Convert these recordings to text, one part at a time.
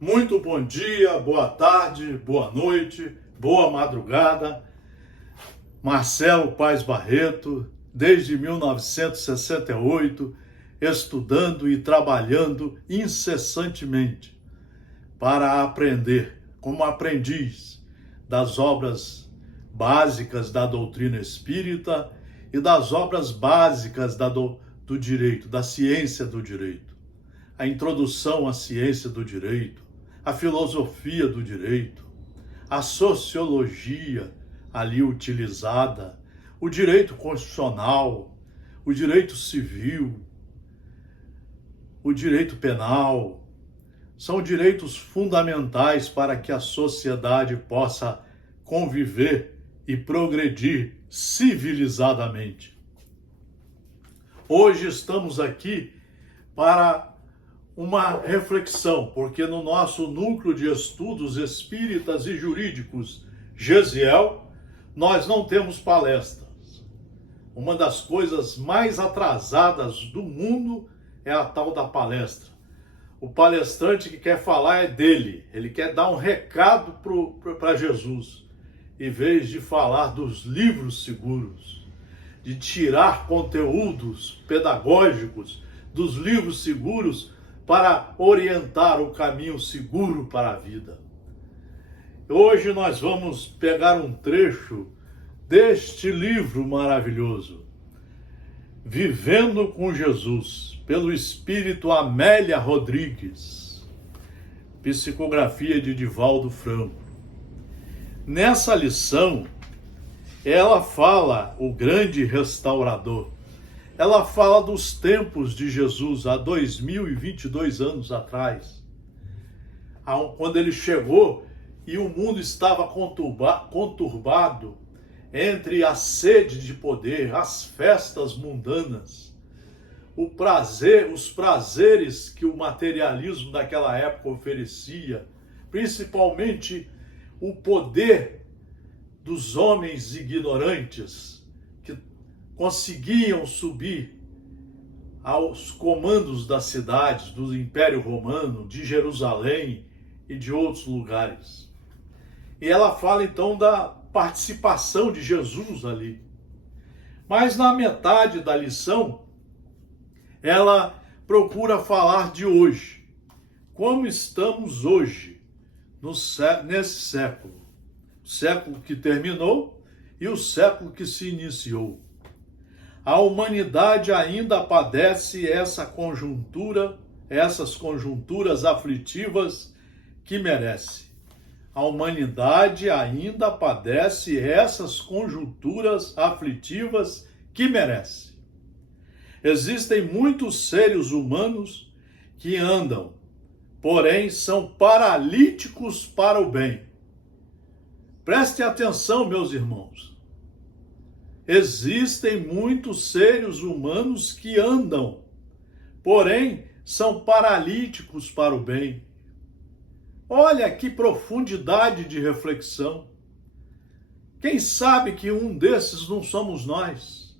Muito bom dia, boa tarde, boa noite, boa madrugada. Marcelo Paes Barreto, desde 1968, estudando e trabalhando incessantemente para aprender, como aprendiz, das obras básicas da doutrina espírita e das obras básicas do direito, da ciência do direito. A introdução à ciência do direito, a filosofia do direito, a sociologia ali utilizada, o direito constitucional, o direito civil, o direito penal, são direitos fundamentais para que a sociedade possa conviver e progredir civilizadamente. Hoje estamos aqui para uma reflexão, porque no nosso núcleo de estudos espíritas e jurídicos, GESIEL, nós não temos palestras. Uma das coisas mais atrasadas do mundo é a tal da palestra. O palestrante que quer falar é dele, ele quer dar um recado para Jesus, em vez de falar dos livros seguros, de tirar conteúdos pedagógicos dos livros seguros para orientar o caminho seguro para a vida. Hoje nós vamos pegar um trecho deste livro maravilhoso, Vivendo com Jesus, pelo espírito Amélia Rodrigues, psicografia de Divaldo Franco. Nessa lição, ela fala, o grande restaurador, ela fala dos tempos de Jesus, há 2022 anos atrás, quando ele chegou e o mundo estava conturbado entre a sede de poder, as festas mundanas, os prazeres que o materialismo daquela época oferecia, principalmente o poder dos homens ignorantes, conseguiam subir aos comandos das cidades, do Império Romano, de Jerusalém e de outros lugares. E ela fala então da participação de Jesus ali. Mas na metade da lição, ela procura falar de hoje. Como estamos hoje, nesse século. O século que terminou e o século que se iniciou. A humanidade ainda padece essas conjunturas aflitivas que merece. A humanidade ainda padece essas conjunturas aflitivas que merece. Existem muitos seres humanos que andam, porém são paralíticos para o bem. Prestem atenção, meus irmãos. Existem muitos seres humanos que andam, porém são paralíticos para o bem. Olha que profundidade de reflexão. Quem sabe que um desses não somos nós?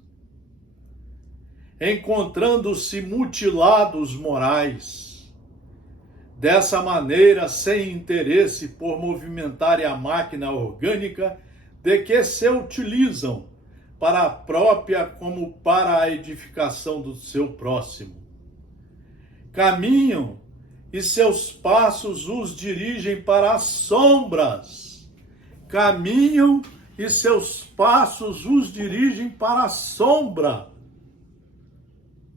Encontrando-se mutilados morais, dessa maneira sem interesse por movimentar a máquina orgânica de que se utilizam para a própria como para a edificação do seu próximo. Caminham e seus passos os dirigem para as sombras. Caminham e seus passos os dirigem para a sombra.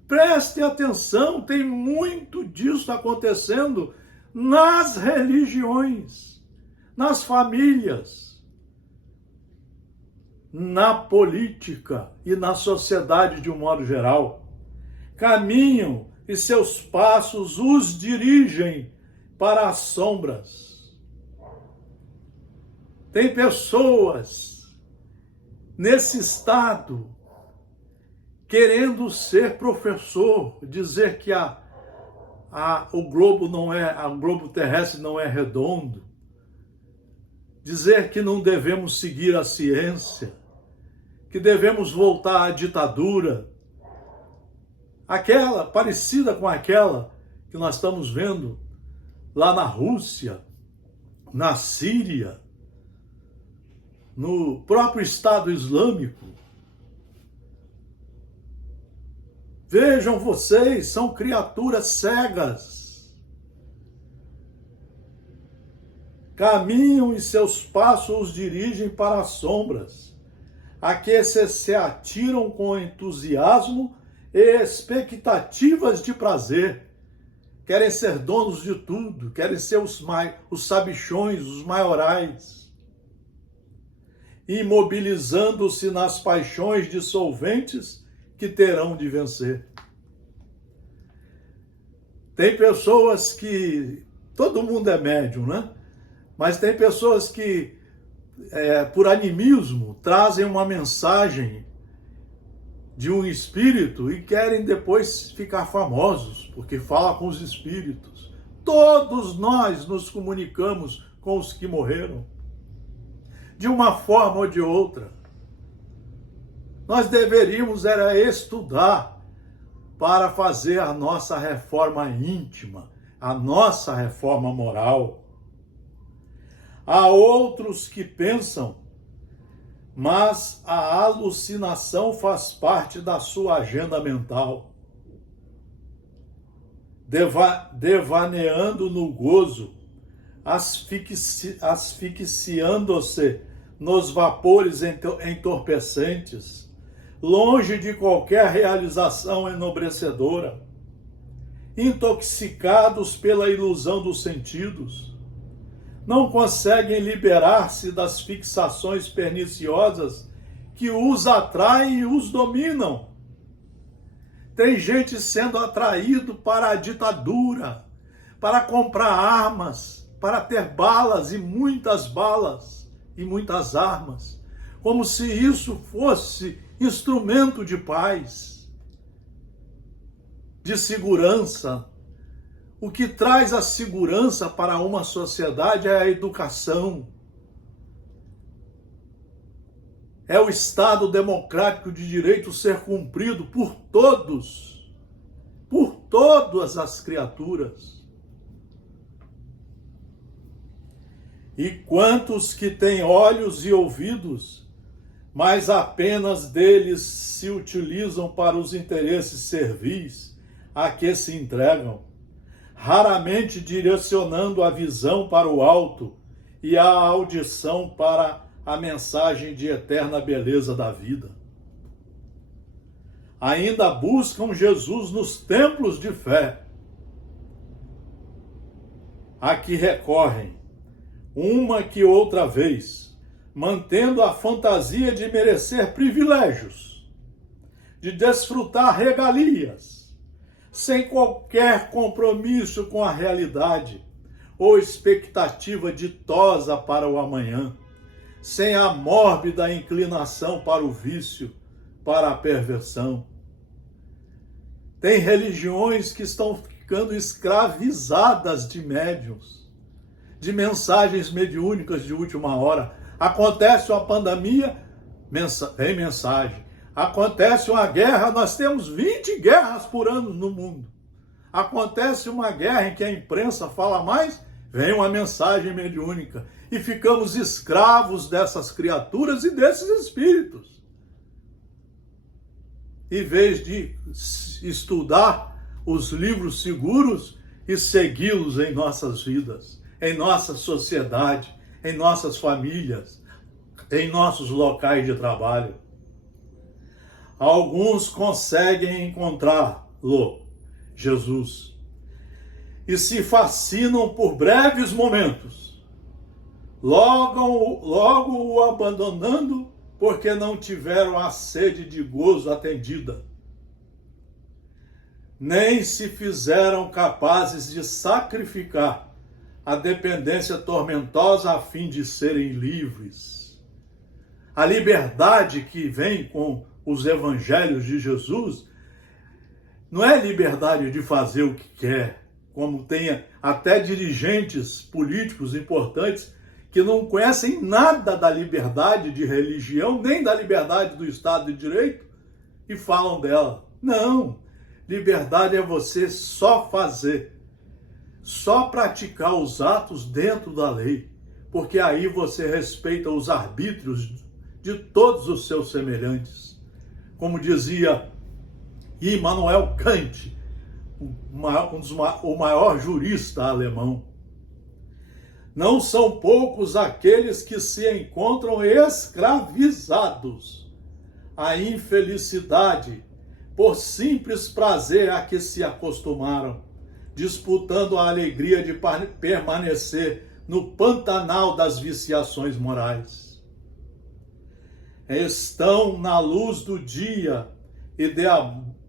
Preste atenção, tem muito disso acontecendo nas religiões, nas famílias, na política e na sociedade de um modo geral. Caminham e seus passos os dirigem para as sombras. Tem pessoas nesse estado querendo ser professor, dizer que o globo terrestre não é redondo, dizer que não devemos seguir a ciência, que devemos voltar à ditadura, aquela parecida com aquela que nós estamos vendo lá na Rússia, na Síria, no próprio Estado Islâmico. Vejam vocês, são criaturas cegas. Caminham e seus passos os dirigem para as sombras, a que se atiram com entusiasmo e expectativas de prazer. Querem ser donos de tudo, querem ser os sabichões, os maiorais, imobilizando-se nas paixões dissolventes que terão de vencer. Tem pessoas que, todo mundo é médium, né? Mas tem pessoas que, por animismo, trazem uma mensagem de um espírito e querem depois ficar famosos, porque fala com os espíritos. Todos nós nos comunicamos com os que morreram, de uma forma ou de outra. Nós deveríamos estudar para fazer a nossa reforma íntima, a nossa reforma moral. Há outros que pensam, mas a alucinação faz parte da sua agenda mental. Devaneando no gozo, asfixiando-se nos vapores entorpecentes, longe de qualquer realização enobrecedora, intoxicados pela ilusão dos sentidos, não conseguem liberar-se das fixações perniciosas que os atraem e os dominam. Tem gente sendo atraído para a ditadura, para comprar armas, para ter balas e muitas armas, como se isso fosse instrumento de paz, de segurança. O que traz a segurança para uma sociedade é a educação. É o Estado democrático de direito ser cumprido por todos, por todas as criaturas. E quantos que têm olhos e ouvidos, mas apenas deles se utilizam para os interesses servis a que se entregam, raramente direcionando a visão para o alto e a audição para a mensagem de eterna beleza da vida. Ainda buscam Jesus nos templos de fé, a que recorrem, uma que outra vez, mantendo a fantasia de merecer privilégios, de desfrutar regalias, sem qualquer compromisso com a realidade ou expectativa ditosa para o amanhã, sem a mórbida inclinação para o vício, para a perversão. Tem religiões que estão ficando escravizadas de médiuns, de mensagens mediúnicas de última hora. Acontece uma pandemia, tem mensagem. Acontece uma guerra, nós temos 20 guerras por ano no mundo. Acontece uma guerra em que a imprensa fala mais, vem uma mensagem mediúnica. E ficamos escravos dessas criaturas e desses espíritos. Em vez de estudar os livros seguros e segui-los em nossas vidas, em nossa sociedade, em nossas famílias, em nossos locais de trabalho. Alguns conseguem encontrá-lo, Jesus, e se fascinam por breves momentos, logo o abandonando porque não tiveram a sede de gozo atendida, nem se fizeram capazes de sacrificar a dependência tormentosa a fim de serem livres. A liberdade que vem com os evangelhos de Jesus não é liberdade de fazer o que quer, como tem até dirigentes políticos importantes que não conhecem nada da liberdade de religião, nem da liberdade do Estado de Direito, e falam dela. Não, liberdade é você só fazer só praticar os atos dentro da lei, porque aí você respeita os arbítrios de todos os seus semelhantes. Como dizia Immanuel Kant, o maior jurista alemão. Não são poucos aqueles que se encontram escravizados à infelicidade por simples prazer a que se acostumaram, disputando a alegria de permanecer no pantanal das viciações morais. Estão na luz do dia e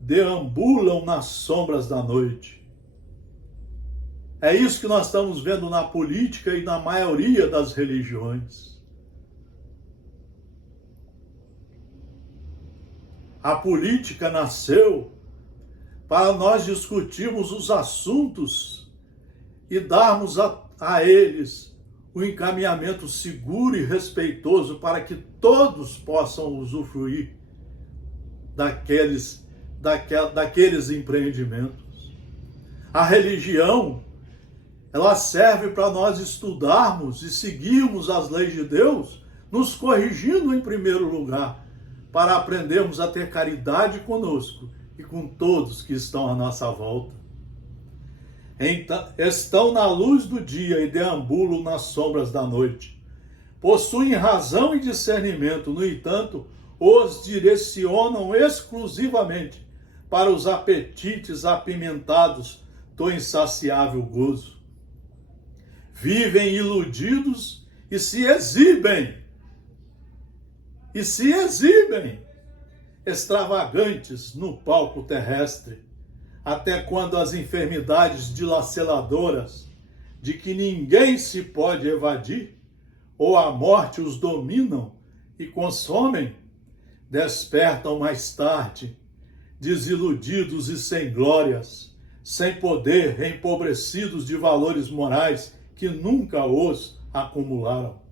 deambulam nas sombras da noite. É isso que nós estamos vendo na política e na maioria das religiões. A política nasceu para nós discutirmos os assuntos e darmos a eles o encaminhamento seguro e respeitoso para que todos possam usufruir daqueles empreendimentos. A religião, ela serve para nós estudarmos e seguirmos as leis de Deus, nos corrigindo em primeiro lugar, para aprendermos a ter caridade conosco e com todos que estão à nossa volta. Então, estão na luz do dia e deambulam nas sombras da noite. Possuem razão e discernimento, no entanto, os direcionam exclusivamente para os apetites apimentados do insaciável gozo. Vivem iludidos e se exibem extravagantes no palco terrestre, até quando as enfermidades dilaceradoras de que ninguém se pode evadir, ou a morte os dominam e consomem, despertam mais tarde, desiludidos e sem glórias, sem poder, empobrecidos de valores morais que nunca os acumularam.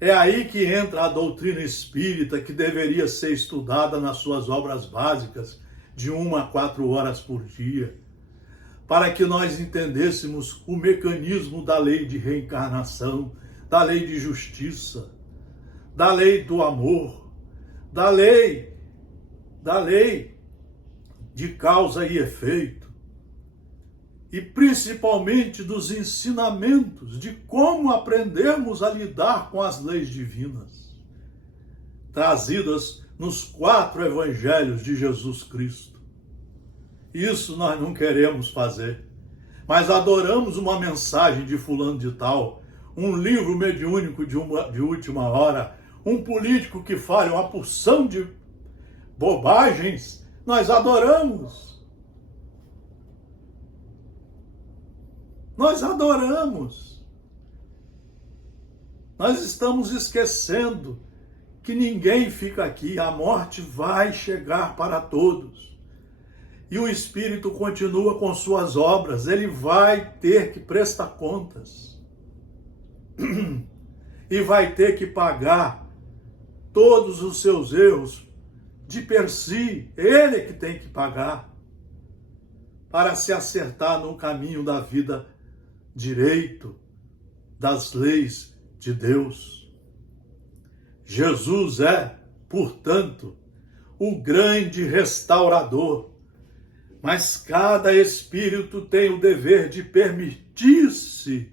É aí que entra a doutrina espírita, que deveria ser estudada nas suas obras básicas, de 1 a 4 horas por dia, para que nós entendêssemos o mecanismo da lei de reencarnação, da lei de justiça, da lei do amor, da lei de causa e efeito, e principalmente dos ensinamentos de como aprendermos a lidar com as leis divinas, trazidas nos 4 evangelhos de Jesus Cristo. Isso nós não queremos fazer, mas adoramos uma mensagem de fulano de tal, um livro mediúnico de última hora, um político que fala uma porção de bobagens, nós adoramos. Nós adoramos. Nós estamos esquecendo que ninguém fica aqui, a morte vai chegar para todos. E o Espírito continua com suas obras, ele vai ter que prestar contas. E vai ter que pagar todos os seus erros de per si, ele que tem que pagar, para se acertar no caminho da vida direito, das leis de Deus. Jesus é, portanto, o grande restaurador, mas cada espírito tem o dever de permitir-se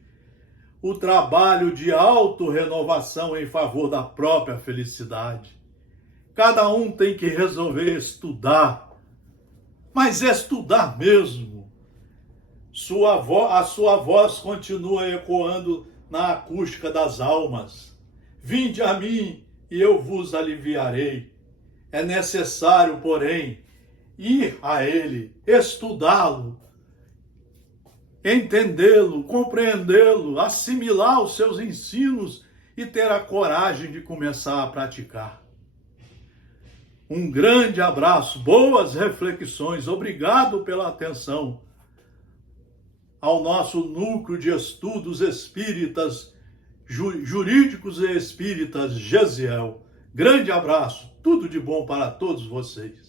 o trabalho de autorrenovação em favor da própria felicidade. Cada um tem que resolver estudar, mas estudar mesmo. A sua voz continua ecoando na acústica das almas. Vinde a mim e eu vos aliviarei. É necessário, porém, ir a ele, estudá-lo, entendê-lo, compreendê-lo, assimilar os seus ensinos e ter a coragem de começar a praticar. Um grande abraço, boas reflexões, obrigado pela atenção ao nosso núcleo de estudos espíritas, jurídicos e espíritas Gesiel. Grande abraço, tudo de bom para todos vocês.